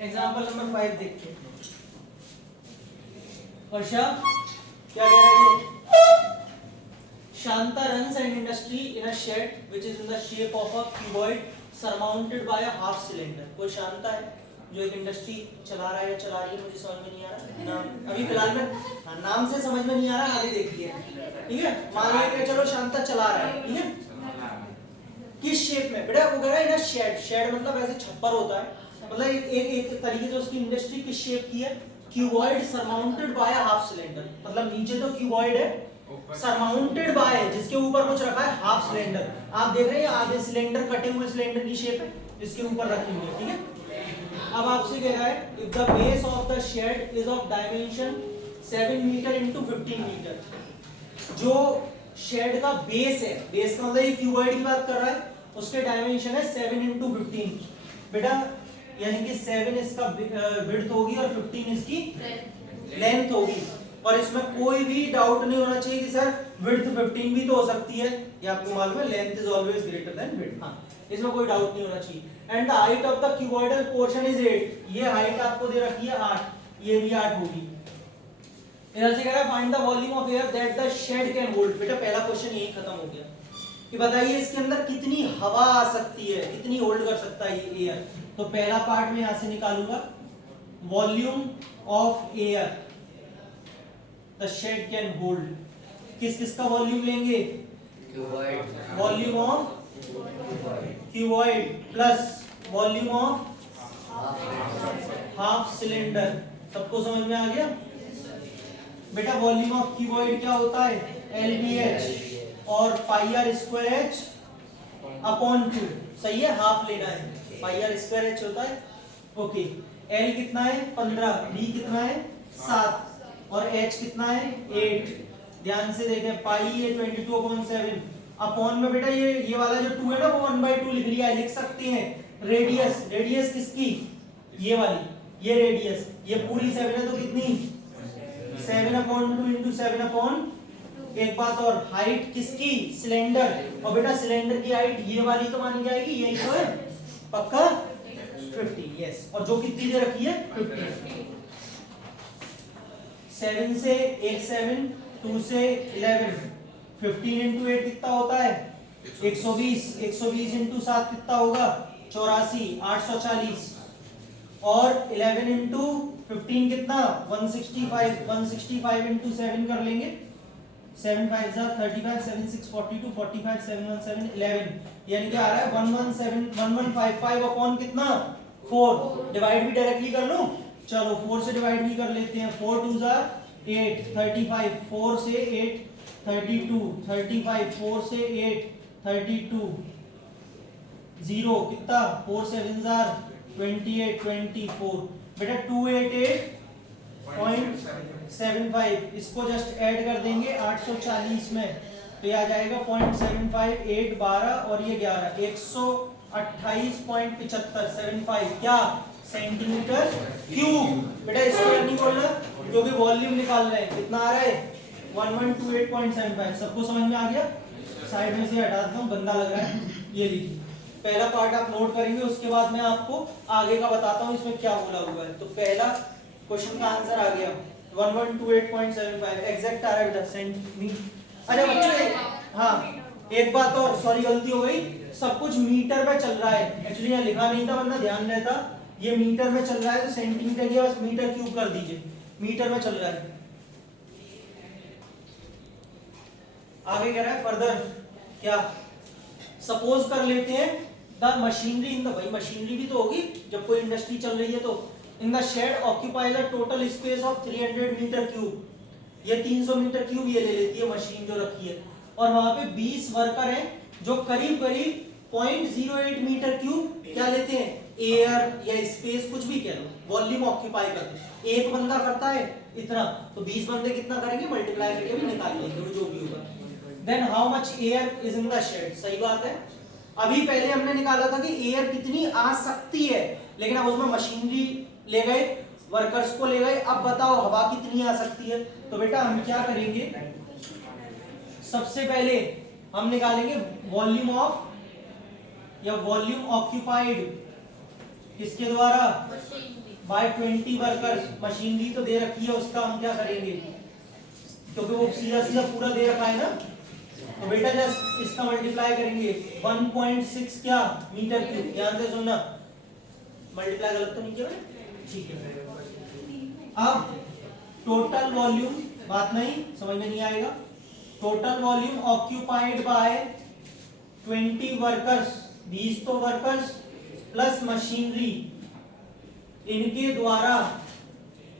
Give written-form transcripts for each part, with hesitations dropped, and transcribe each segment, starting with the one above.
Example number 5 देखते हैं। वर्षा क्या कह रहा है ये? Shanta runs an industry in a shed which is in the shape of a cuboid surmounted by a half cylinder। कोई शांता है जो एक इंडस्ट्री चला रहा है या चला रही है, मुझे समझ में नहीं आ रहा नाम अभी फिलहाल में नाम से समझ में नहीं आ रहा, आगे देखिए। ठीक है, मान लीजिए चलो शांता चला रहा है, ठीक है, किस शेप में? बेटा वो कह रहा है ना शेड, शेड मतलब ऐसे छप्पर होता है, मतलब एक तरीके से उसकी इंडस्ट्री किस शेप की है? Cuboid surmounted by half cylinder, मतलब नीचे तो क्यूबॉइड है, सरमाउंटेड बाय जिसके ऊपर कुछ रखा है हाफ सिलेंडर। आप देख रहे हैं आधे सिलेंडर, कटे हुए सिलेंडर की शेप है जिसके ऊपर रखी हुई है। ठीक है, अब आपसे कह रहा है if the base of the shade is of dimension 7 metre into 15 metre, जो शेड का बेस है, बेस का मतलब ये क्यूबॉइड की बात कर रहा है, उसके डायमेंशन है 7 इंटू 15। बेटा यानी कि 7 इसका विड्थ होगी और 15 इसकी लेंथ होगी, और इसमें कोई भी डाउट नहीं होना चाहिए कि सर विड्थ 15 भी तो हो सकती है, ये आपको मालूम है length is always greater than width. हाँ, इसमें कोई डाउट नहीं होना चाहिए। And the height of the cuboidal portion is 8, ये हाइट आपको दे रखी है 8, ये भी 8 होगी। इधर से कह रहा है find the volume of air that the shade can hold. बेटा पहला क्वेश्चन यही खत्म हो गया कि बताइए इसके अंदर कितनी हवा आ सकती है, कितनी होल्ड कर सकता है ये एयर। तो पहला पार्ट मैं यहां से निकालूंगा, volume of air the shade can hold. किस किस का वॉल्यूम लेंगे? Volume of cuboid plus volume of half cylinder. सबको समझ में आ गया? बेटा वॉल्यूम ऑफ क्यूबॉइड क्या होता है? LBH और पाई आर स्क्वायर एच अपॉन 2। सही है, हाफ लेना है, पाई आर स्क्वायर एच होता है। ओके, L कितना है? 15, B कितना है? 7 और H कितना है? 8। ध्यान से देखें, पाई है 22/7 अपॉन में बेटा ये वाला जो 2 है ना वो 1/2 लिख लिया है, लिख सकते हैं। रेडियस, रेडियस किसकी? ये वाली, ये रेडियस, ये पूरी 7 है तो कितनी? 7/2 इंटू 7/2। एक बात और, हाइट किसकी? सिलेंडर, और बेटा सिलेंडर की हाइट ये वाली तो मानी जाएगी, यही तो है पक्का 50। यस, और जो कितनी दे रखी है? 50। 7 से 1 7, 2 से 11, 15 इंटू 8 कितना होता है? 120, 120 इंटू 7 कितना होगा? 84, 840, और 11 इंटू 15 कितना? 165, 165 इंटू 7 कर लेंगे, 7 5 35, 7 6 42, 45 7 1 7 11, यानी कि आ रहा है 1155 अपॉन कितना? 4। डिवाइड भी डायरेक्टली कर लूं, चलो 4 से डिवाइड भी कर लेते हैं। 4 2 8, 35, 4 से 8 32, 35, 4 से 8 32, 0 कितना? 4 7 28, 24। बेटा 288.75, इसको जस्ट ऐड कर देंगे 840 में, तो ये आ जाएगा 0.75, 8 12 और ये 11, 128.75 क्या? Centimetre cube. बेटा स्क्वायर नहीं बोलना क्योंकि वॉल्यूम निकाल रहे हैं, कितना आ रहा है? 1128.75। सबको समझ में आ गया? साइड में से हटा देता हूं, गंदा लग रहा है। ये लीजिए, पहला पार्ट आप नोट करेंगे, उसके बाद मैं आपको आगे का बताता हूं इसमें क्या बोला हुआ है। तो पहला क्वेश्चन का आंसर आ गया 1128.75 एग्जैक्ट आ रहा है सेंटीमीटर। अरे बच्चों हाँ, एक बात और, सॉरी गलती हो गई, सब कुछ मीटर में चल रहा है, एक्चुअली यहाँ लिखा नहीं था वरना ध्यान रहता। ये मीटर में चल रहा है तो सेंटीमीटर की बस मीटर क्यूब कर दीजिए, मीटर में चल रहा है। आगे कह रहा है फर्दर क्या? सपोज कर लेते हैं द मशीनरी इन द, भाई मशीनरी भी तो होगी जब कोई इंडस्ट्री चल रही है तो। In the shade occupies a total space of 300 metre cube, ये 300 मीटर क्यूब ये ले लेती है मशीन जो रखी है, और वहां पे 20 वर्कर हैं जो करीब करीब 0.08 मीटर क्यूब क्या लेते हैं? एयर या स्पेस, कुछ भी कह लो, वॉल्यूम ऑक्यूपाई करते हैं। एक बंदा करता है इतना, तो 20 बंदे कितना करेंगे? मल्टीप्लाई करके भी निकाल लेंगे वो जो भी होगा। Then how much air is in the shade, सही बात है। अभी पहले हमने निकाला था कि एयर कितनी आ सकती है, लेकिन अब उसमें मशीनरी ले गए, वर्कर्स को ले गए, अब बताओ हवा कितनी आ सकती है। तो बेटा हम क्या करेंगे, सबसे पहले हम निकालेंगे वॉल्यूम ऑफ या वॉल्यूम ऑक्यूपाइड, किसके द्वारा? बाय 20 वर्कर्स, मशीनरी तो दे रखी है, उसका हम क्या करेंगे क्योंकि वो सीधा सीधा पूरा दे रखा है ना, तो बेटा जस्ट इसका मल्टीप्लाई करेंगे 1.6 क्या मीटर क्यूब। ध्यान से सुनना, मल्टीप्लाई गलत तो नहीं किया, ठीक है। अब टोटल वॉल्यूम, बात नहीं समझ में नहीं आएगा, total volume occupied by 20 workers, 20 तो वर्कर्स प्लस मशीनरी, इनके द्वारा,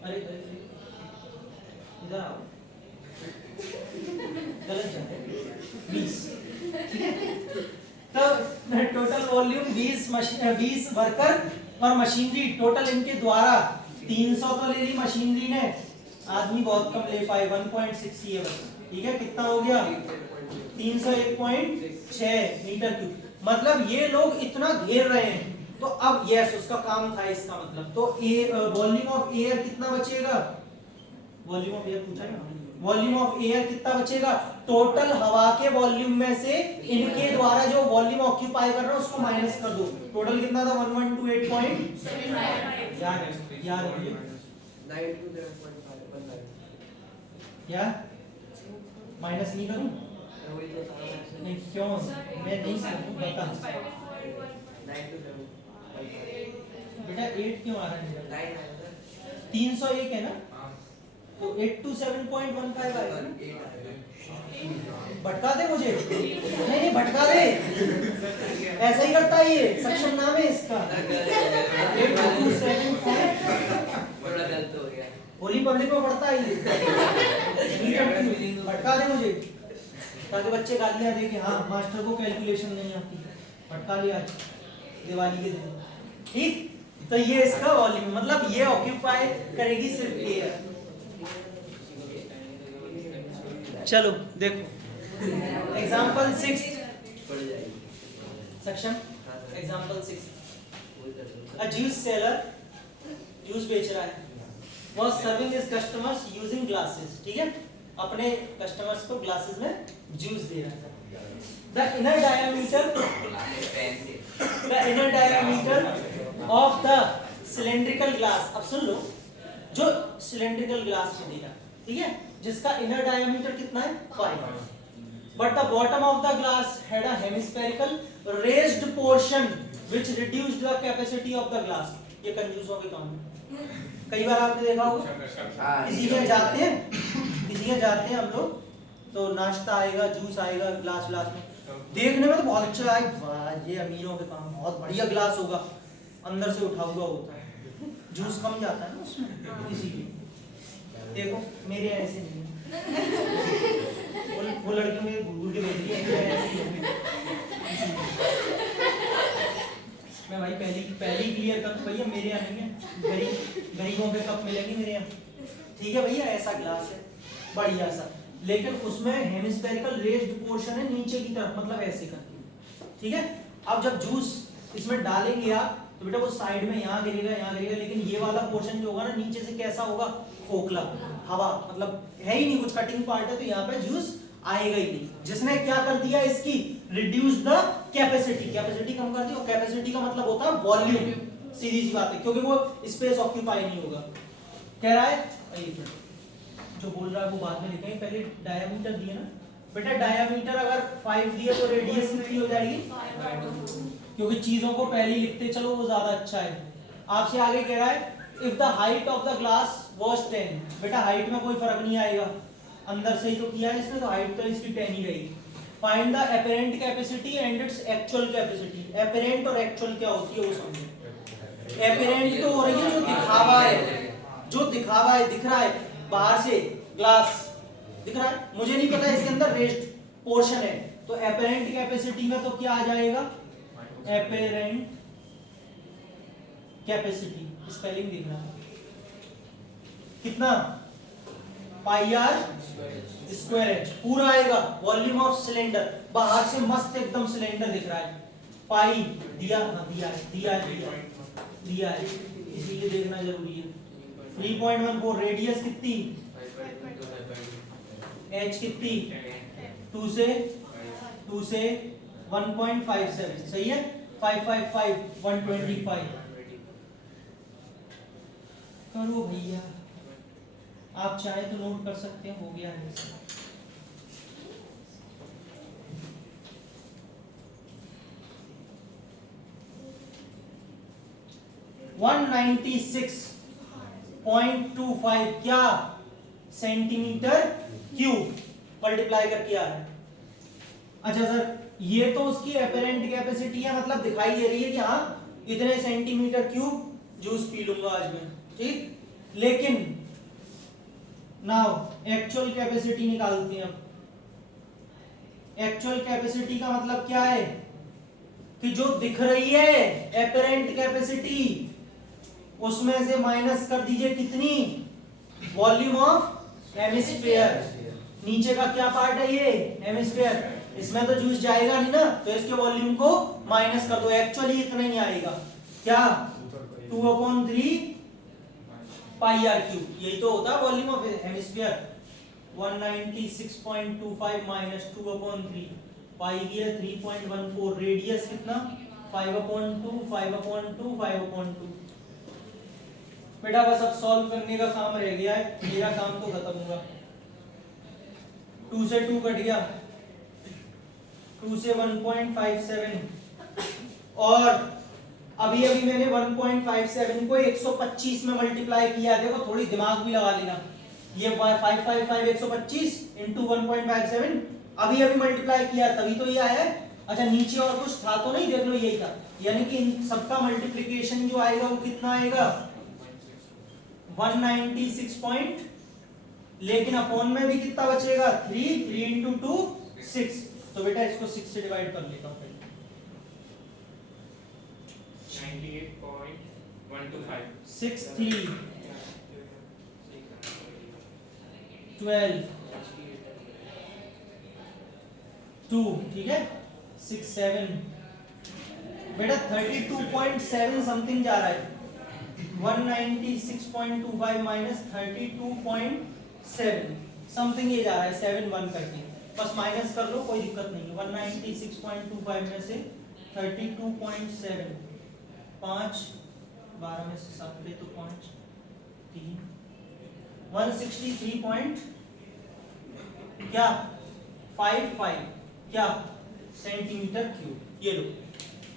अरे इधर आओ, गलत जाते 20, ठीक है। तो टोटल वॉल्यूम 20 वर्कर और मशीनरी, टोटल इनके द्वारा 300 तो ले ली मशीनरी ने, आदमी बहुत कम ले पाए, 1.6 ही है बस, ठीक है। कितना हो गया 301.6 मीटर क्यूब। मतलब ये लोग इतना घेर रहे हैं, तो अब यस उसका काम था इसका मतलब, तो वॉल्यूम ऑफ एयर कितना बचेगा, वॉल्यूम ऑफ एयर पूछा है ना, वॉल्यूम ऑफ एयर कितना बचेगा, टोटल हवा के वॉल्यूम में से इनके द्वारा जो वॉल्यूम ऑक्यूपाई कर रहा है उसको माइनस कर दो, टोटल कितना था 1128.75, याद रखिए क्या, माइनस नहीं करूं, नहीं क्यों, मैं नहीं समझूं, बता बेटा 8 क्यों आ रहा है, 301 है ना, तो 827.15 आएगा ना, भटका दे मुझे, नहीं भटका दे, ऐसा ही करता है ये, सक्षम नाम है इसका, 827 होली पब्लिक में पढ़ता है ये, भटका दे मुझे, ताकि बच्चे गालियां दे कि हाँ मास्टर को कैलकुलेशन नहीं आती, भटका लिया दिवाली के दिन, ठीक। तो ये इसका वॉल्यूम, मतलब ये ऑक्यूपाई करेगी सिर्फ एयर। चलो देखो एग्जांपल 6, सक्षम एग्जांपल 6, अ जूस सेलर जूस बेच रहा है, was serving his customers using glasses, ठीक है, अपने कस्टमर्स को ग्लासेस में जूस दे रहा था। The inner diameter of the cylindrical glass, अब सुन लो, जो cylindrical glass में दिया, ठीक है, जिसका inner diameter कितना है 5, but the bottom of the glass had a hemispherical raised portion which reduced the capacity of the glass। ये कंजूसों के काम है, कई बार आपने देखा होगा, किसी के जाते हैं हम लोग, तो नाश्ता आएगा, जूस आएगा ग्लास में, देखने में तो बहुत अच्छा है, वाह ये अमीरों के काम, बहुत बढ़िया ग्लास होगा, अंदर से उठा हुआ होता है, जूस कम जाता है ना उसमें, इसीलिए देखो मेरे ऐसे नहीं वो लड़की मेरे घूर के बैठी है, मैं भाई पहली क्लियर कर, भैया मेरे यहाँ नहीं है, गरीबों के कप मिलेंगे मेरे यहाँ, ठीक है भैया, ऐसा ग्लास है बढ़िया सा, लेकिन उसमें हेमिस्फेरिकल रेज्ड पोर्शन है नीचे की तरफ, मतलब ऐसे करके, ठीक है। अब जब जूस इसमें डालेंगे आप, तो बेटा वो साइड में यहाँ गिरेगा, लेकिन ये वाला पोर्शन जो होगा ना नीचे से कैसा होगा, खोखला, हवा, मतलब है ही नहीं कुछ, कटिंग पार्ट है, तो यहाँ पे जूस आएगा ही नहीं। जिसने क्या कर दिया, इसकी रिड्यूस द कैपेसिटी कम कर दी, और कैपेसिटी का मतलब होता है वॉल्यूम, सीधी सी बात है, क्योंकि वो स्पेस ऑक्यूपाई नहीं होगा। कह रहा है जो बोल रहा है वो बाद में लिखेंगे, पहले डायमीटर दिए ना बेटा, डायमीटर अगर 5 दिए तो रेडियस कितनी हो जाएगी, क्योंकि चीजों को पहले ही लिखते चलो वो ज्यादा अच्छा है। आपसे आगे कह रहा है if the height of the glass was 10, बेटा हाइट में कोई फर्क नहीं आएगा, अंदर से ही तो किया है इसने, तो हाइट तो इसकी 10 ही रहेगी। Find the apparent capacity and its actual capacity. Apparent और एक्चुअल क्या होती है वो समझो। एपरेंट तो हो रही है जो दिखावा है, दिख रहा है बाहर से ग्लास दिख रहा है, मुझे नहीं पता इसके अंदर रेस्ट पोर्शन है, तो एपरेंट कैपेसिटी में तो क्या आ जाएगा, एपरेंट कैपेसिटी, स्पेलिंग दिख रहा है कितना, पाई आर स्क्वायर एच पूरा आएगा। वॉल्यूम ऑफ सिलेंडर, बाहर से मस्त एकदम सिलेंडर दिख रहा है, पाई दिया है, इसीलिए देखना जरूरी है। 3.14 रेडियस कितनी, एच कितनी 2 से 1.57, सही है, 555 125, करो भैया, आप चाहे तो नोट कर सकते हैं, हो गया है इसका। वन 96.25 क्या सेंटीमीटर क्यूब मल्टीप्लाई करके आ रहा है। अच्छा सर, ये तो उसकी एपरेंट कैपेसिटी है, मतलब दिखाई दे रही है कि हाँ इतने सेंटीमीटर क्यूब जूस पी लूंगा आज मैं, ठीक। लेकिन नाउ एक्चुअल कैपेसिटी निकालते हैं। अब एक्चुअल कैपेसिटी का मतलब क्या है कि जो दिख रही है एपरेंट कैपेसिटी, उसमें से माइनस कर दीजिए कितनी, वॉल्यूम ऑफ हेमिस्फीयर। नीचे का क्या पार्ट है ये, हेमिस्फीयर, इसमें तो जूस जाएगा नहीं ना, तो इसके वॉल्यूम को माइनस कर दो, एक्चुअली इतना ही आएगा, क्या 2/3 पाई आर क्यूब, यही तो होता है वॉल्यूम ऑफ हेमिस्फीयर। 196.25 माइनस 2/3 पाई गया 3.14, रेडियस कितना 5/2 5/2 5/2। बेटा बस अब सॉल्व करने का काम रह गया है, मेरा काम तो खत्म हुआ। 2 से 2 कट गया, 2 से 1.57, और अभी अभी मैंने 1.57 को 125 में मल्टीप्लाई किया। देखो थोड़ी दिमाग भी लगा लेना, ये 555 125 इंटू 1.57 अभी अभी मल्टीप्लाई किया तभी तो ये आया है। अच्छा नीचे और कुछ था तो नहीं, देख लो यही था, यानी कि इन सबका मल्टीप्लिकेशन जो आएगा वो कितना आएगा 196 पॉइंट, लेकिन अपॉन में भी कितना बचेगा 3 इंटू 2 6। तो बेटा इसको 6 से डिवाइड कर लेता हूं, 98.125 6 3 12 2, ठीक है 6 7, बेटा 32.7 समथिंग जा रहा है। 196.25 माइनस 32.7 समथिंग ये जा रहा है, 7 1 करके, बस माइनस कर लो कोई दिक्कत नहीं है। 196.25 में से 32.7, 5 12 में से 7 दे तो 5 3 163 पॉइंट क्या 55 क्या सेंटीमीटर क्यूब, ये लो।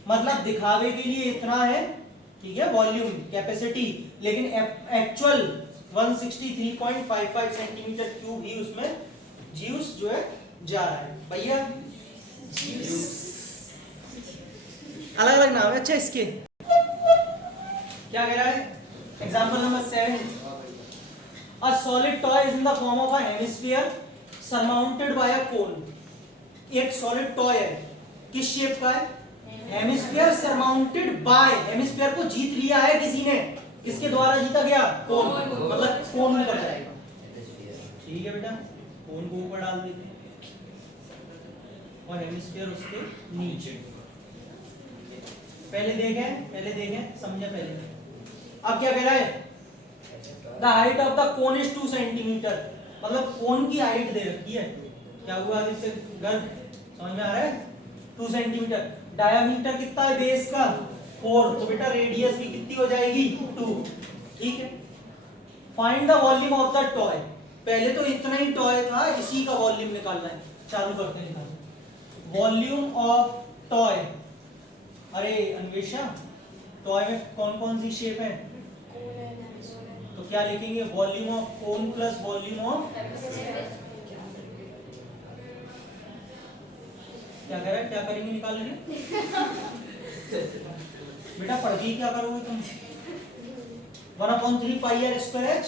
मतलब दिखावे के लिए इतना है, ठीक है वॉल्यूम कैपेसिटी, लेकिन एक्चुअल 163.55 सेंटीमीटर क्यूब ही उसमें ज्यूस जो है जा रहा है भैया। अलग अलग नाम है अच्छा इसके। क्या कह रहा है example number 7, a solid toy is in the form of a hemisphere surmounted by a cone. एक सॉलिड टॉय है, किस शेप का है, हेमिस्फीयर सरमाउंटेड बाय, हेमिस्फीयर को जीत लिया है किसी ने, किसके द्वारा जीता गया, कोन, मतलब कोन ऊपर जाएगा, ठीक है बेटा कोन को ऊपर डाल देते हैं और हेमिस्फीयर उसके नीचे। पहले देखें समझे पहले। अब क्या कह रहा है, the height of the cone is 2 centimetre, मतलब कोन की हाइट दे रखी है, क्या हुआ आदित्य गर्भ, समझ में आ रहा है 2 सेंटीमीटर। डायामीटर कितना है बेस का 4, तो बेटा रेडियस भी कितनी हो जाएगी 2, ठीक है। Find the volume of the toy, पहले तो इतना ही टॉय था, इसी का वॉल्यूम निकालना है, चालू करते हैं निकालना। वॉल्यूम ऑफ टॉय, अरे अन्वेषा टॉय में कौन कौन सी शेप है, तो क्या लिखेंगे volume of cone plus volume of, क्या कह रहा है, क्या करेंगे निकालेंगे बेटा पढ़ के क्या करोगे तुम, 1/3 पाई आर स्क्वायर एच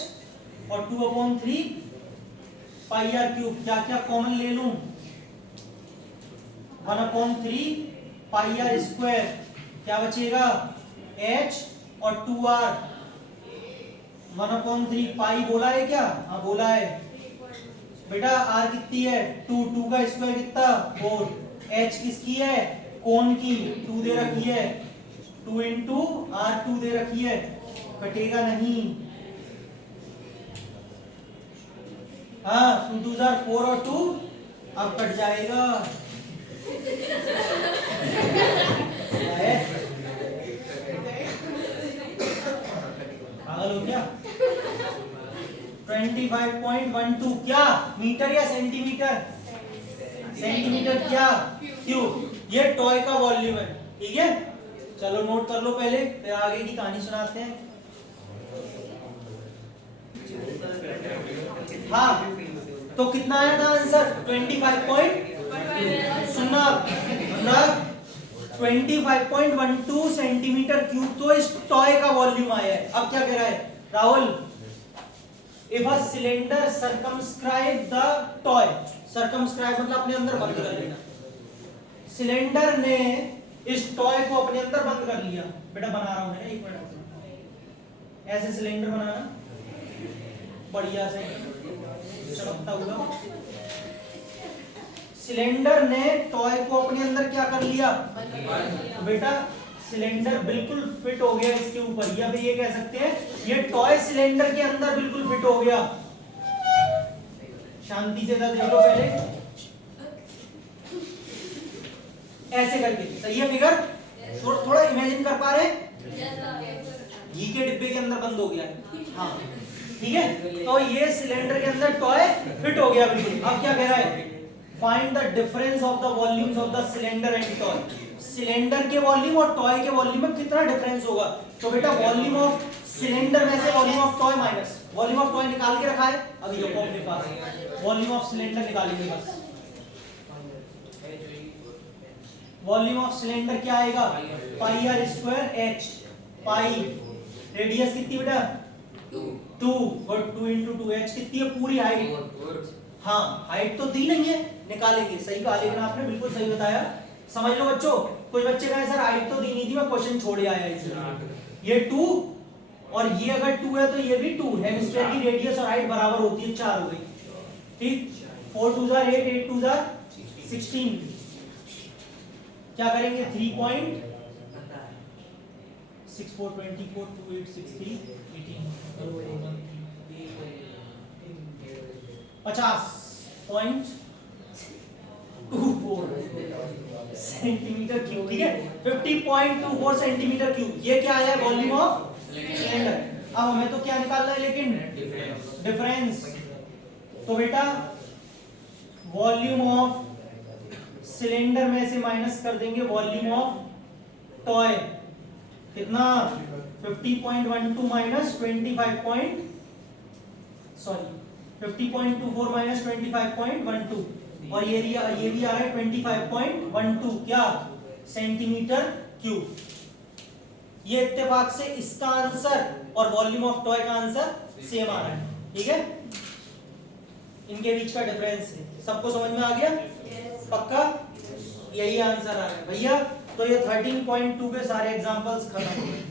और 2/3 पाई आर क्यूब, क्या क्या कॉमन ले लूं, 1/3 पाई आर स्क्वायर, क्या बचेगा h और 2r, 1/3 पाई बोला है क्या, हाँ बोला है बेटा, r कितनी है 2 का स्क्वायर कितना 4, h किसकी है कोन की 2 दे रखी है, 2 इंटू r 2 दे रखी है, कटेगा नहीं, हाँ 2 2 4 और 2 अब कट जाएगा पागल पागल हो क्या? 25.12 क्या मीटर या सेंटीमीटर? सेंटीमीटर क्या क्यूब। ये टॉय का वॉल्यूम है, ठीक है। चलो नोट कर लो पहले, फिर आगे की कहानी सुनाते हैं। हाँ तो कितना आया था आंसर? 25.12 सेंटीमीटर क्यूब तो इस टॉय का वॉल्यूम आया है। अब क्या कह रहा है Rahul? If a cylinder circumscribe the toy, circumscribe मतलब अपने अंदर बंद कर लेना। सिलेंडर ने इस टॉय को अपने अंदर बंद कर लिया। बेटा बना रहा हूं मैं, एक मिनट। ऐसे सिलेंडर बनाना बढ़िया से चमकता हुआ। सिलेंडर ने टॉय को अपने अंदर क्या कर लिया बेटा? सिलेंडर बिल्कुल फिट हो गया इसके ऊपर, या फिर ये कह सकते हैं ये टॉय सिलेंडर के अंदर बिल्कुल फिट हो गया। शांति से देखो पहले, ऐसे करके। सही है फिगर? थोड़ा इमेजिन कर पा रहे? घी के डिब्बे के अंदर बंद हो गया है। हाँ ठीक है, तो ये सिलेंडर के अंदर टॉय फिट हो गया बिल्कुल। अब क्या कह रहा है? Find the difference of the volumes of the cylinder and toy. Cylinder के वॉल्यूम और टॉय के वॉल्यूम में कितना डिफरेंस होगा? तो बेटा वॉल्यूम ऑफ सिलेंडर में से volume of toy minus volume of toy निकाल के रखा है अभी देखो अपने पास। वॉल्यूम ऑफ सिलेंडर निकालेंगे बस। वॉल्यूम ऑफ सिलेंडर क्या आएगा? Pi R square H. Pi radius कितनी बेटा? 2 और 2 into 2h कितनी है पूरी हाइट? हाँ हाइट तो दी नहीं है, निकालेंगे। सही कहा लेकिन आपने, बिल्कुल सही बताया। समझ लो बच्चों, कुछ बच्चे कहें सर हाइट तो दी नहीं थी, मैं क्वेश्चन छोड़ आया इसलिए। ये 2 और ये अगर 2 है तो ये भी 2। हेमिस्फीयर की रेडियस और हाइट बराबर होती है, 4 हो गई। ठीक, 4 2 8 8 2 16। क्या करेंगे? 3.64 24 2 8 6 3 18 50.24 सेंटीमीटर क्यूब। ठीक है, 50.24 सेंटीमीटर क्यूब। ये क्या है? Volume of cylinder. अब हमें तो क्या निकालना है लेकिन? डिफरेंस। तो बेटा वॉल्यूम ऑफ सिलेंडर में से माइनस कर देंगे वॉल्यूम ऑफ टॉय। कितना? 50.12 माइनस 50.24 माइनस 25.12 और ये भी आ रहा है 25.12 क्या सेंटीमीटर क्यूब। ये इत्तेफाक से इसका आंसर और वॉल्यूम ऑफ टॉय का आंसर सेम आ रहा है। ठीक है, इनके बीच का डिफरेंस है। सबको समझ में आ गया? पक्का यही आंसर आ रहा है भैया। तो ये 13.2 के सारे एग्जांपल्स खत्म हो गए।